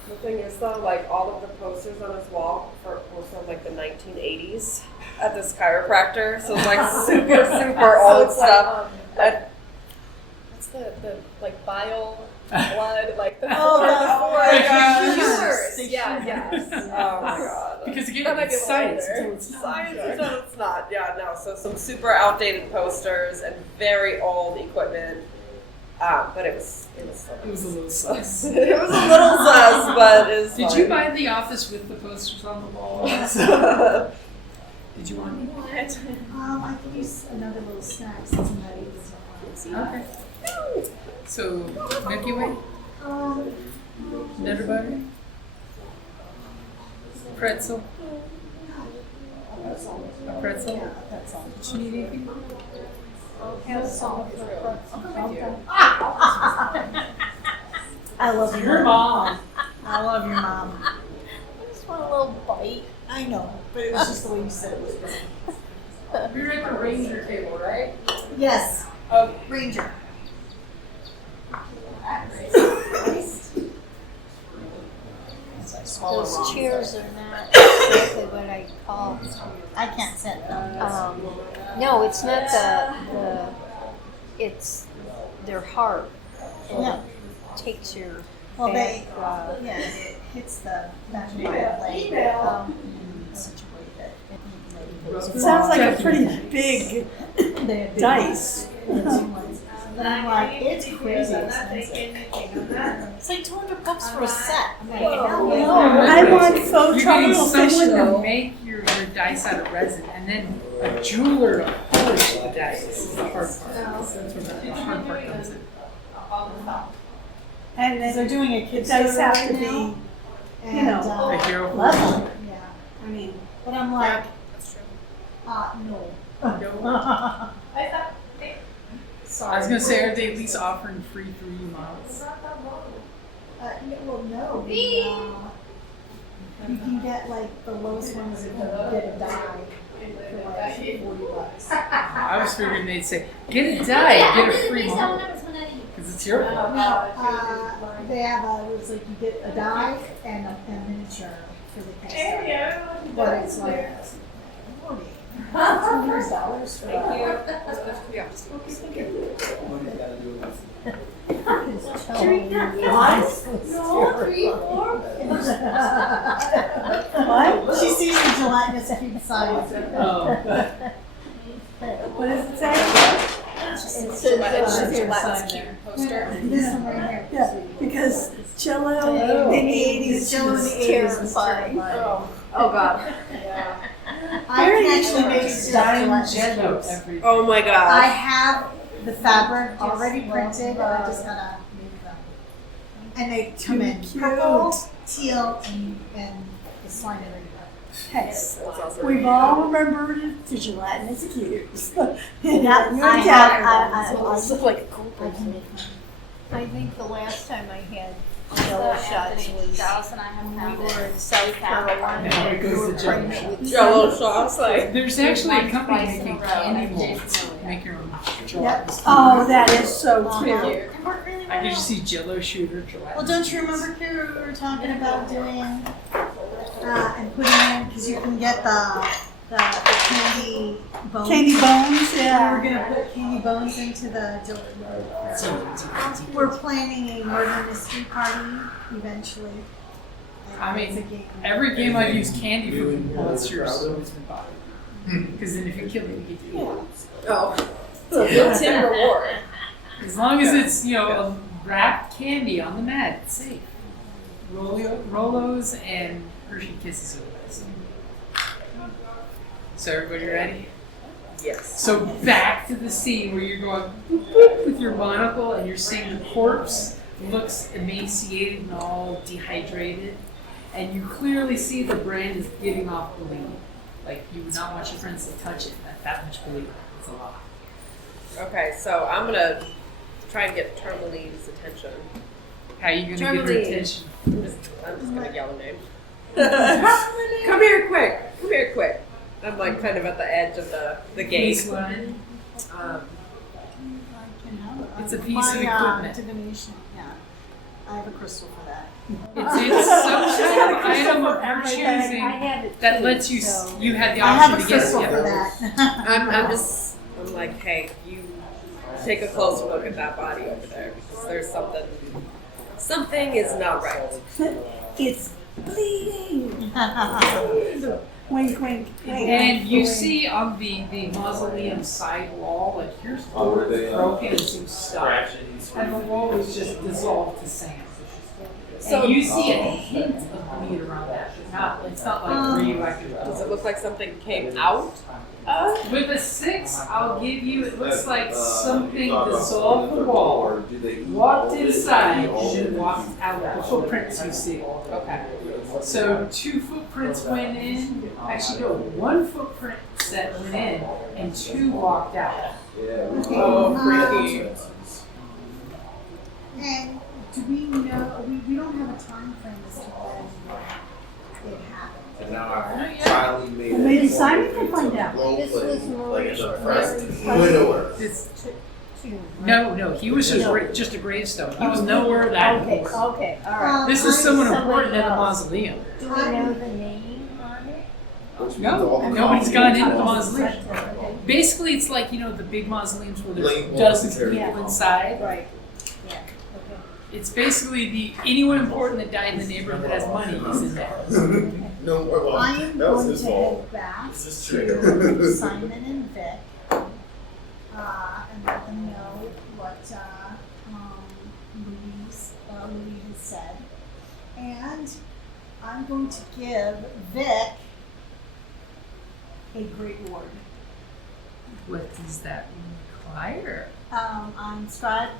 The thing is, though, like all of the posters on his wall were from like the 1980s at this chiropractor, so it's like super old stuff. What's the like bile, blood, like the Oh, my God. Yours. Yeah, yeah. Oh my god. Because again, That might be it's science lighter. until it's not. Science until it's not. Yeah, no. So some super outdated posters and very old equipment. But it was It was a little sus. it was a little sus, but it's Did you buy The Office with the posters on the wall? Did you want I could use another little snack since I'm not eating. Okay. So, Milky Way? Nutter butter? Pretzel? A pretzel? Did you need anything? Have salt for pretzel. I love your Your mom. I love your mom. I just want a little bite. I know, but it was just the way you said it. You're at the Ranger table, right? Yes, Okay. Ranger. Those chairs are not exactly what I call. I can't sit. No, it's not it's they're hard. And Yeah. it takes your Well, back, yeah, it hits the back of my leg in such a way that It it sounds like a pretty big dice. But I'm like, it's crazy expensive. It's like $200 for a set. I'm like, Whoa. hell I no. want faux You're getting tropical fish someone to though. make your dice out of resin, and then a jeweler to polish the dice. This is the hard part. That's where the hard part comes in. And They're then doing a the kid's dice soda have right to now, be, and, A hero level. yeah, I mean, But I'm like, That's true. no. I was gonna say, are they at least offering free 3D models? Well, no. You can get like the lowest ones, you can get a die for like $40. I was figuring they'd say, get a die, get a free model. Because it's your fault. No, they have it's like you get a die and a miniature for the cast. But it's like $40. $200 for Yeah. what? She sees the gelatinous cube size. Oh. What does it say? It says, Gillette's cute poster. This one right here. Yeah, because Jello Oh. in the 80s, Jello in the was 80s was terrifying. terrifying. Oh god. I can actually make Diamond Gillette jello strips. every. Oh my I god. have the fabric already printed, I just gotta make them. And they come in Cute. purple, teal, and the slime everywhere. Hey, That's awesome. we've all remembered the gelatinous cubes. Yeah, You're I gathered them. have, like a cool I can make them. I think the last time I had Jello shots was Dallas and I have when found we were it. in South Carolina. Now here goes the Jello pregnant shot. with Jello shots, like. There's actually a company Twice in a making row, candy and molds. Jason- Make your own Yep. gelatinous. Oh, that is so Uh-huh. cute. It worked really I well. could just see Jello shooter gelatinous. Well, don't you remember, Kira, we were talking about doing, and putting in, because you can get the candy bones. Candy bones, We were yeah. gonna put candy bones into the gelatin. We're planning a murder mystery party eventually. And I mean, it's a game. Every game I've used candy for monsters has always been bothered. Because then if you kill them, you get to eat it. Oh. Built-in reward. As long as it's, a wrapped candy on the mat, it's safe. Rolos and Hershey Kisses are the best. So everybody ready? Yes. So back to the scene where you're going boop, boop, with your monocle and you're seeing the corpse looks emaciated and all dehydrated. And you clearly see the brand is giving off bleed. Like you would not want your friends to touch it. That much bleed. It's a lot. Okay, so I'm gonna try and get Tourmaline's attention. How are you going to get her Tourmaline. attention? I'm just gonna yell her name. Come here quick! Come here quick! I'm like kind of at the edge of the gate. Piece line. It's a piece My, of equipment. divination, yeah. I have a crystal for that. It's some kind of item of your I choosing have it that too, lets you so- you have the I have option a to get crystal it. for that. I'm like, hey, you take a closer look at that body over there because there's something is not right. It's bleeding. Wink, wink, wink. And you see on the mausoleum side wall, like here's broken and some stuff, and the wall was just dissolved to sand. So- And you see a hint of bleed around that, but it's not like radioactive. Does it look like something came out? With a 6, I'll give you, it looks like something dissolved the wall, walked inside, and then walked out. The footprints you see. Okay. So 2 footprints went in, actually no, 1 footprint that went in, and 2 walked out. Oh, freaky. And do we know, we don't have a time frame as to when it happened. And now I finally made it. Maybe Simon can find out. This was Like it's a Maurice- press. Maurice- Widower. It's, to- no, he was just a gravestone. He was nowhere that Okay, important. okay, all right. This is someone Somebody important at the else. mausoleum. Do we know the name on it? Which means all the Nobody's copies gone of into the all mausoleum. Okay, Basically, it's like, the big mausoleums where there's Blame dozens of voluntary people copy. inside. right, yeah, okay. It's basically anyone important that died in the neighborhood that has money is in there. No, well, I am that was going his to fault. head back This is to true. Simon and Vic, and let them know what Louis has said. And I'm going to give Vic a great reward. What does that require? On Scribe,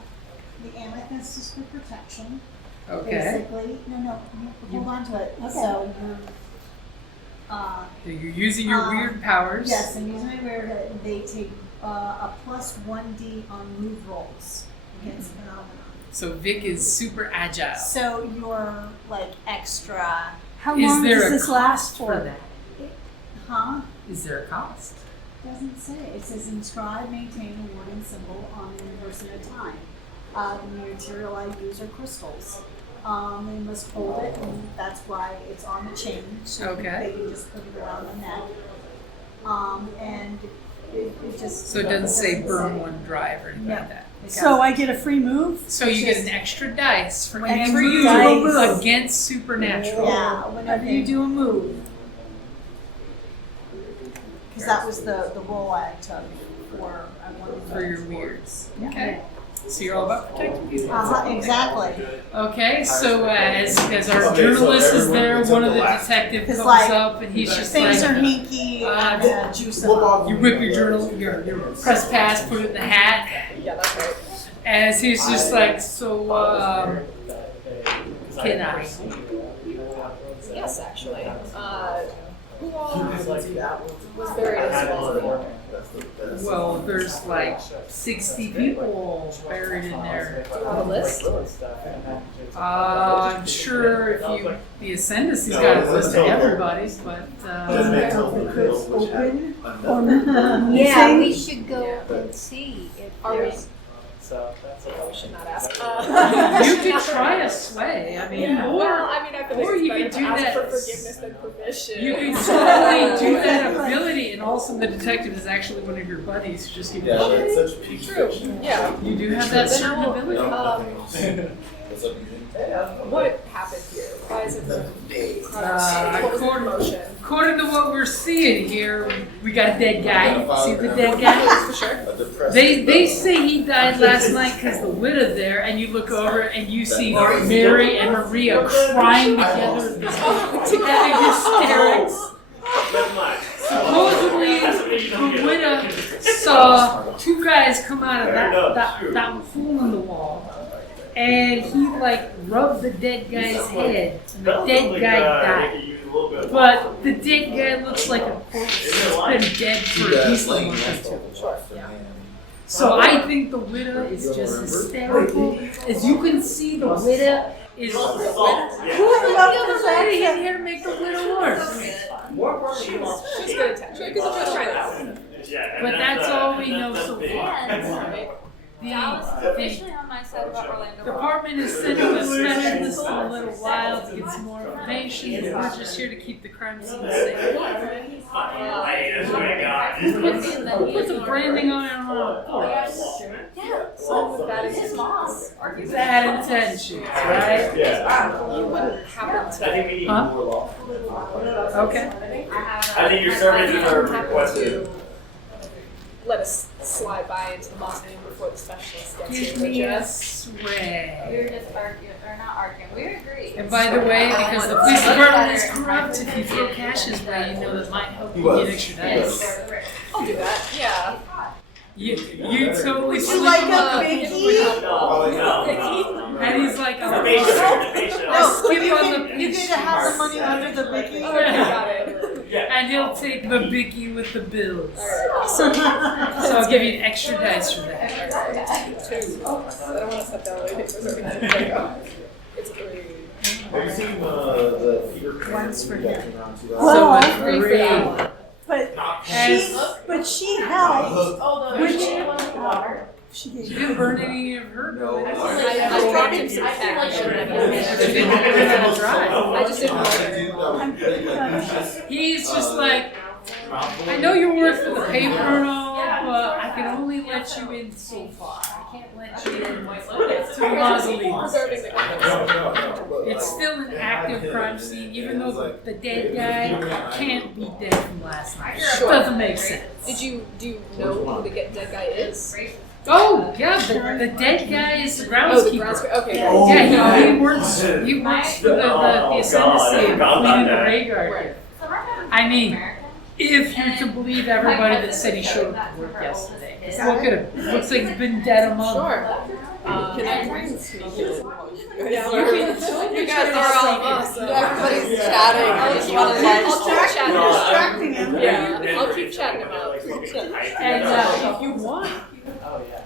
the amethyst is for protection. Okay. Basically, no, you hold on to it. So you're, So you're using your weird powers. yes, I'm using my weird. They take a plus 1d on move rolls against phenomenon. So Vic is super agile. So you're like extra, How Is long there does a this last cost for? for that? huh? Is there a cost? Doesn't say. It says inscribe, maintain a warding symbol on an person at a time. The material I use are crystals. They must hold it, and that's why it's on the chain. So Okay. they can just put it around the neck. And it just. So it doesn't say burn one drive or anything No. like that. So I get a free move? So you get an extra dice for Whenever every you move do a move. against supernatural. Yeah, whenever you do a move. Because that was the role I took For your weirds. Okay. So you're all about protecting people. Exactly. Okay, so as our journalist is there, one of the detectives comes up and he's just things like, are hinky and juice them up. you whip your journal, your press pass, put it in the hat. Yeah, that's right. As he's just like, so, can I? Yes, actually. Who all was buried in the mausoleum? Well, there's like 60 people buried in there. Do you have a list? I'm sure if you, the Ascendancy's got a list of everybody's, but, Yeah, we should go and see if there's. We should not ask. you could try a sway. I mean, I feel like or it's you better could to do ask that. for forgiveness than permission. You could totally do that ability, and all of a sudden the detective is actually one of your buddies who just give you shit. That's such peak True. fiction. Yeah. You do have that certain ability. What's up, What happened here? Why is it the what was the motion? According to what we're seeing here, we got a dead guy. See the dead guy? For sure. They say he died last night because the widow there, and you look over and you see Mary and Maria crying together in this having hysterics. Supposedly, the widow saw two guys come out of that hole in the wall, and he like rubbed the dead guy's head, and the dead guy died. But the dead guy looks like a corpse that's been dead for at least a month or two. So I think the widow is just hysterical. As you can see, the widow is who's the other lady in here to make the widow worse. She's good at tech. Let's try that. But that's all we know so far. Dallas is officially on my side about Orlando. The department is sending a specialist in a little while to get some more information. We're just here to keep the crime scene safe. Put the branding on it of course. Yeah, so that is his mom's. Bad intentions, right? You wouldn't happen to. Huh? Okay. I think your services are requested. Let us slide by into the mausoleum before the specialist gets Give here. me a We sway. were just arguing, or not arguing, we agree. And by the way, because the police department is corrupt, if you throw cash his way, you know that might help you get extra dice. I'll do that. Yeah. You totally slip like him a up. Vicky? And he's like, The patient. No, skip you on get, the you get to have the money under the Vicky. Got it. and he'll take the Bicky with the bills. So I'll give you an extra dice for that. Two. I don't want to set that away. It's a 3. Have you seen the fever? One's for him. So a Three for that one. But she helped. Which She She did. didn't burn any of her. No. I dropped him some cash. I just didn't know. He's just like, I know you work for the paper and all, but I can only let you in so far. I can't let you in to the mausoleum. Preserving the evidence. It's still an active crime scene, even though the dead guy can't be dead from last night. It doesn't make sense. Do you know who the dead guy is? Oh, yeah, the dead guy is the groundskeeper. Okay. Yeah, he works for the Ascendancy and cleaning the graveyard here. I mean, if you're to believe everybody that said he showed up to work yesterday. Look at him. Looks like he's been dead a month. Sure. Can I try and sneak in? You guys are all us. Everybody's chatting. I'll keep chatting. Distracting him. Yeah. I'll keep chatting him out. And if you want,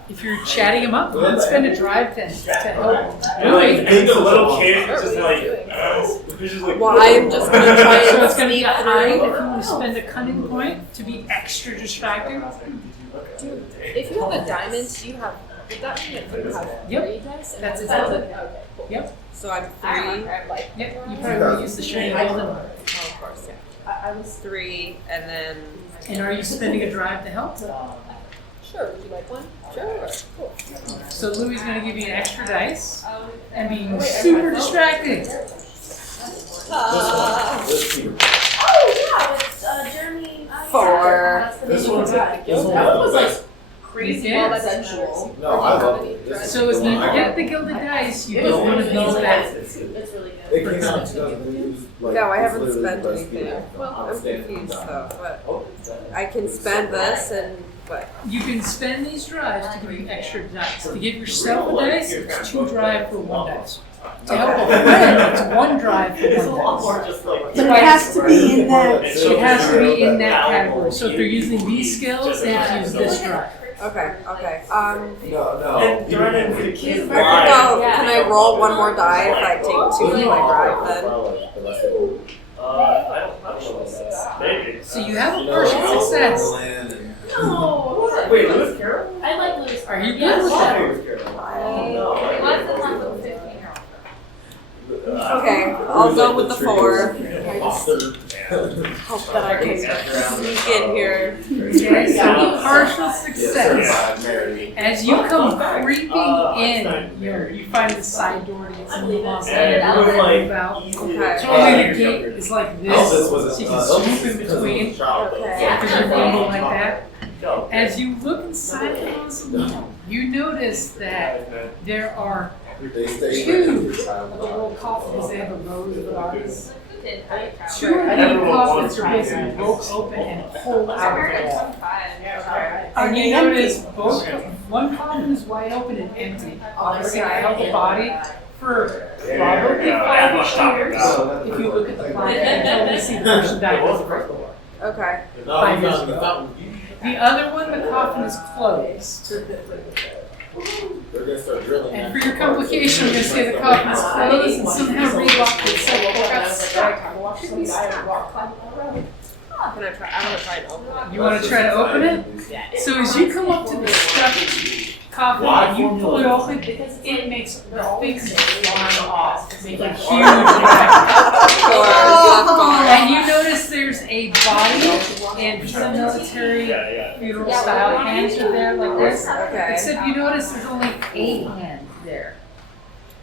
if you're chatting him up, let's spend a drive to help. I think the little kid is just like, he's just like, Well, I am just going to try So and it's going to be sneak a hide if through. you want to spend a cunning point to be extra distracting. If you have a diamond, would that mean that you have Yep. 3 dice? And That's one exactly. is okay, cool. Yep. So I'm 3. Yep. You probably will use the shiny golden. Oh, of course, yeah. I was 3, and then And are you spending a drive to help? Sure, would you like one? Sure, cool. So Louis is going to give you an extra dice and be super distracting. This fever. Oh, yeah, with Jeremy. 4. This one's That this was like crazy Well, well, that's sensual. No, I love it. So if you get the gilded dice, you get one of these back. It's really good. It came out in 2002. Like, No, I it's haven't literally spent the best anything. game. Well, I'm Outstanding. confused though. What? I can spend this and what? You can spend these drives to give you extra dice. To give yourself a dice, it's 2 drive for 1 dice. To help a friend, it's 1 drive for 1 dice. But it has to be in that. It has to be in that category. So if they're using these skills, they have to use this drive. Okay. Okay. No. Well, can I roll 1 more die if I take 2 from my drive then? Maybe. So you have a partial success. Wait, Lewis Carroll? I like Lewis. Are you good with that? What's the time of 15-year-old? Okay, I'll go with the 4. Hope that I can sneak in here. Okay, so partial success. As you come creeping in, you find the side door to get some move out. Okay. So only the gate is like this, so you can swoop in between. Because you're moving like that. As you look inside the mausoleum, you notice that there are 2 of the little coffins. They have a rows of bodies. 2 of the coffins are basically broke open and pulled out of there. And you notice both, one coffin is wide open and empty. Obviously, I held the body for probably 5-ish years. If you look at the plaque, you can see the person died was right before. Okay. 5 years ago. The other one, the coffin is closed. And for your complication, I'm going to say the coffin is closed and somehow relocked itself. Can I try? I want to try and open it. You want to try to open it? So as you come up to the stuffed coffin and you pull it open, it makes the things fly off, making a huge impact. And you notice there's a body and some military funeral style hands are there like this. Okay. Except you notice there's only a hand there.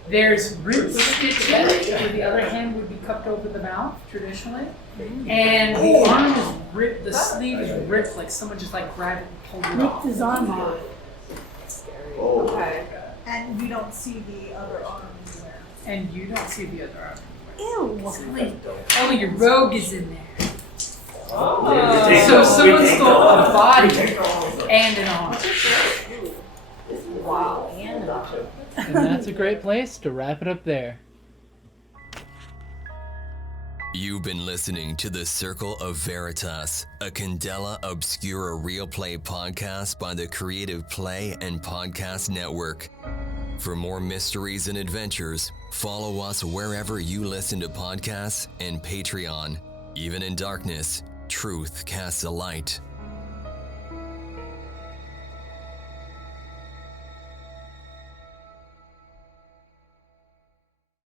There's rib stitches where the other hand would be cupped over the mouth traditionally. And the arm is ripped, the sleeve is ripped like someone just like grabbed it and pulled it off. Ripped his arm off. Okay. And you don't see the other arm anywhere. And you don't see the other arm. Ew. Only your rogue is in there. So someone stole a body and an arm. Wow, and an arm. And that's a great place to wrap it up there. You've been listening to the Circle of Veritas, a Candela Obscura Realplay podcast by the Creative Play and Podcast Network. For more mysteries and adventures, follow us wherever you listen to podcasts and Patreon. Even in darkness, truth casts a light.